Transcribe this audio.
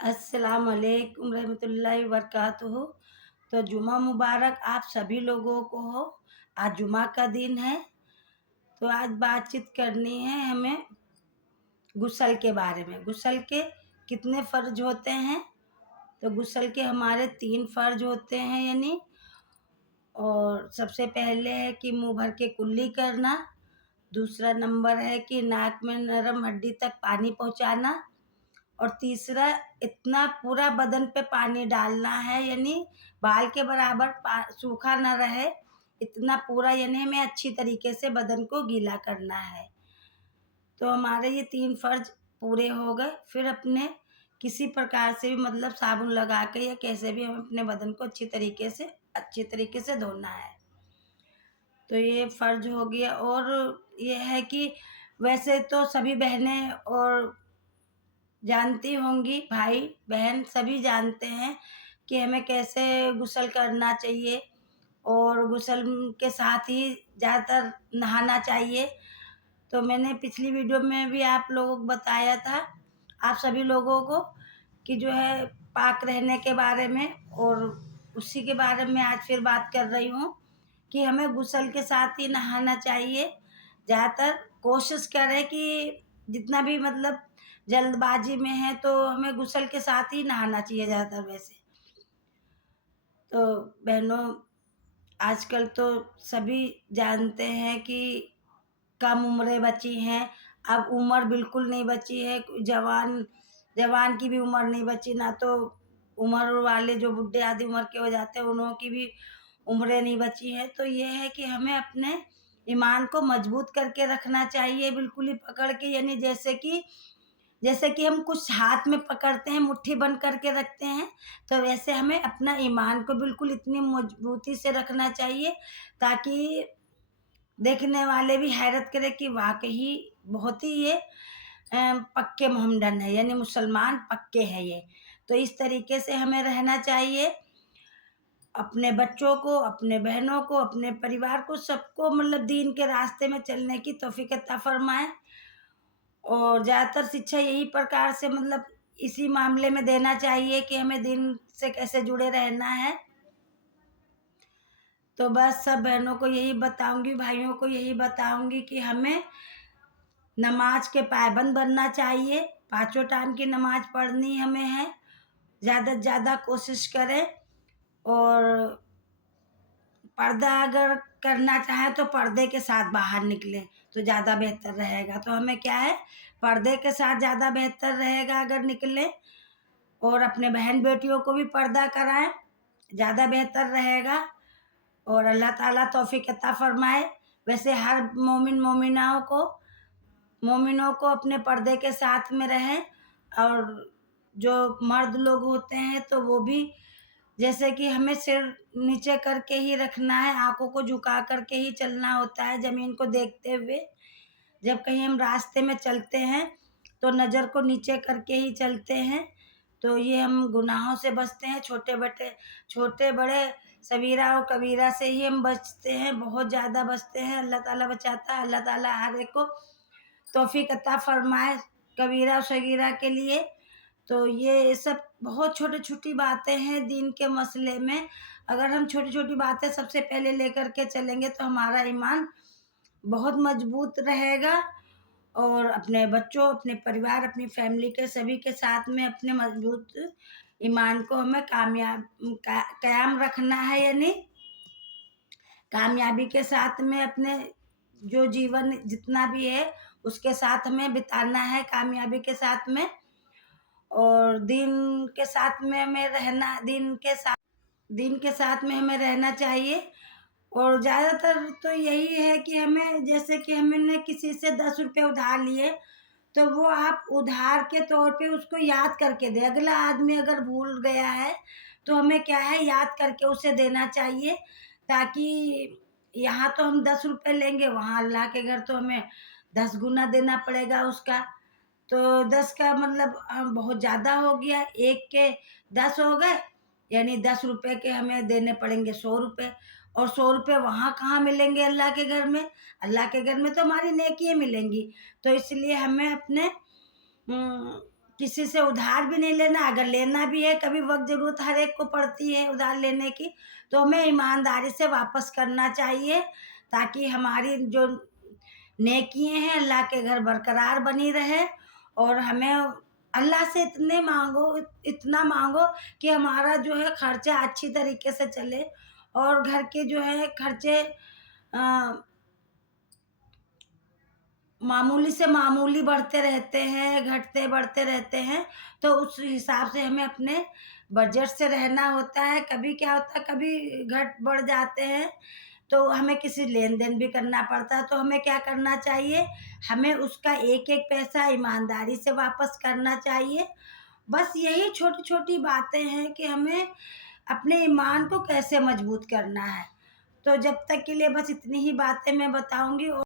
अस्सलाम वालेकुम रहमतुल्लाहि वबरकातुहू। तो जुमा मुबारक आप सभी लोगों को हो। आज जुमा का दिन है। तो आज बातचीत करनी है हमें गुस्ल के बारे में। गुस्ल के कितने फ़र्ज होते हैं? तो गुस्ल के हमारे 3 फ़र्ज होते हैं यानी। और सबसे पहले है कि मुँह भर के कुल्ली करना। दूसरा नंबर है कि नाक में नरम हड्डी तक पानी पहुँचाना। और तीसरा, इतना पूरा बदन पे पानी डालना है यानी बाल के बराबर सूखा ना रहे, इतना पूरा यानी हमें अच्छी तरीके से बदन को गीला करना है। तो हमारे ये 3 फ़र्ज पूरे हो गए। फिर अपने किसी प्रकार से भी मतलब साबुन लगा के या कैसे भी हमें अपने बदन को अच्छी तरीके से धोना है। तो ये फ़र्ज हो गया। और ये है कि वैसे तो सभी बहनें और जानती होंगी, भाई बहन सभी जानते हैं कि हमें कैसे गुस्ल करना चाहिए और गुस्ल के साथ ही ज़्यादातर नहाना चाहिए। तो मैंने पिछली वीडियो में भी आप लोगों को बताया था, आप सभी लोगों को, कि जो है पाक रहने के बारे में। और उसी के बारे में आज फिर बात कर रही हूँ कि हमें गुस्ल के साथ ही नहाना चाहिए। ज़्यादातर कोशिश करें कि जितना भी मतलब जल्दबाजी में है तो हमें गुस्ल के साथ ही नहाना चाहिए ज़्यादातर वैसे। तो बहनों, आजकल तो सभी जानते हैं कि कम उम्रें बची हैं। अब उम्र बिल्कुल नहीं बची है। जवान जवान की भी उम्र नहीं बची, ना तो उम्र वाले जो बुढ़े आधी उम्र के हो जाते हैं उन्हों की भी उम्रें नहीं बची हैं। तो ये है कि हमें अपने ईमान को मजबूत करके रखना चाहिए, बिल्कुल ही पकड़ के, यानी जैसे कि हम कुछ हाथ में पकड़ते हैं, मुट्ठी बंद करके रखते हैं, तो वैसे हमें अपना ईमान को बिल्कुल इतनी मजबूती से रखना चाहिए ताकि देखने वाले भी हैरत करें कि वाक़ई बहुत ही ये पक्के मोहम्मडन है, यानी मुसलमान पक्के हैं ये। तो इस तरीके से हमें रहना चाहिए। अपने बच्चों को, अपने बहनों को, अपने परिवार को, सबको मतलब दीन के रास्ते में चलने की तौफ़ीक़ अता फ़रमाए। और ज़्यादातर शिक्षा यही प्रकार से मतलब इसी मामले में देना चाहिए कि हमें दीन से कैसे जुड़े रहना है। तो बस सब बहनों को यही बताऊँगी, भाइयों को यही बताऊँगी कि हमें नमाज के पाबंद बनना चाहिए। पाँचों टाइम की नमाज पढ़नी हमें है। ज़्यादा से ज़्यादा कोशिश करें। और पर्दा अगर करना चाहें तो पर्दे के साथ बाहर निकलें तो ज़्यादा बेहतर रहेगा। तो हमें क्या है, पर्दे के साथ ज़्यादा बेहतर रहेगा अगर निकलें। और अपने बहन बेटियों को भी पर्दा कराएं, ज़्यादा बेहतर रहेगा। और अल्लाह ताला तौफ़ीक़ अता फ़रमाए। वैसे हर मोमिनों को अपने पर्दे के साथ में रहें। और जो मर्द लोग होते हैं तो वो भी जैसे कि हमें सिर नीचे करके ही रखना है, आँखों को झुका करके ही चलना होता है ज़मीन को देखते हुए। जब कहीं हम रास्ते में चलते हैं तो नज़र को नीचे करके ही चलते हैं। तो ये हम गुनाहों से बचते हैं, छोटे बड़े सगीरा और कबीरा से ही हम बचते हैं, बहुत ज़्यादा बचते हैं। अल्लाह ताला बचाता है। अल्लाह ताला हर एक को तौफ़ीक़ अता फ़रमाए कबीरा और सगीरा के लिए। तो ये सब बहुत छोटी-छोटी बातें हैं दीन के मसले में। अगर हम छोटी-छोटी बातें सबसे पहले लेकर के चलेंगे तो हमारा ईमान बहुत मजबूत रहेगा। और अपने बच्चों, अपने परिवार, अपनी फैमिली के सभी के साथ में अपने मजबूत ईमान को हमें कायम रखना है, यानी कामयाबी के साथ में अपने जो जीवन जितना भी है उसके साथ में बिताना है, कामयाबी के साथ में। और दीन के साथ में हमें रहना चाहिए। और ज़्यादातर तो यही है कि हमें, जैसे कि हमने किसी से 10 रुपये उधार लिए तो वो आप उधार के तौर पे उसको याद करके दें। अगला आदमी अगर भूल गया है तो हमें क्या है, याद करके उसे देना चाहिए, ताकि यहाँ तो हम 10 रुपये लेंगे, वहाँ अल्लाह के घर तो हमें 10 गुना देना पड़ेगा उसका। तो 10 का मतलब बहुत ज़्यादा हो गया, 1 के 10 हो गए, यानी 10 रुपए के हमें देने पड़ेंगे 100 रुपए। और 100 रुपए वहाँ कहाँ मिलेंगे अल्लाह के घर में? अल्लाह के घर में तो हमारी नेकियाँ मिलेंगी। तो इसलिए हमें अपने किसी से उधार भी नहीं लेना, अगर लेना भी है कभी वक्त ज़रूरत हर एक को पड़ती है उधार लेने की, तो हमें ईमानदारी से वापस करना चाहिए, ताकि हमारी जो नेकियां हैं अल्लाह के घर बरकरार बनी रहे। और हमें अल्लाह से इतने मांगो, इतना मांगो कि हमारा जो है खर्चा अच्छी तरीके से चले, और घर के जो है खर्चे मामूली से मामूली बढ़ते रहते हैं, घटते बढ़ते रहते हैं। तो उस हिसाब से हमें अपने बजट से रहना होता है। कभी क्या होता है, कभी घट बढ़ जाते हैं तो हमें किसी लेन देन भी करना पड़ता है, तो हमें क्या करना चाहिए, हमें उसका एक एक पैसा ईमानदारी से वापस करना चाहिए। बस यही छोटी छोटी बातें हैं कि हमें अपने ईमान को कैसे मजबूत करना है। तो जब तक के लिए बस इतनी ही बातें मैं बताऊंगी।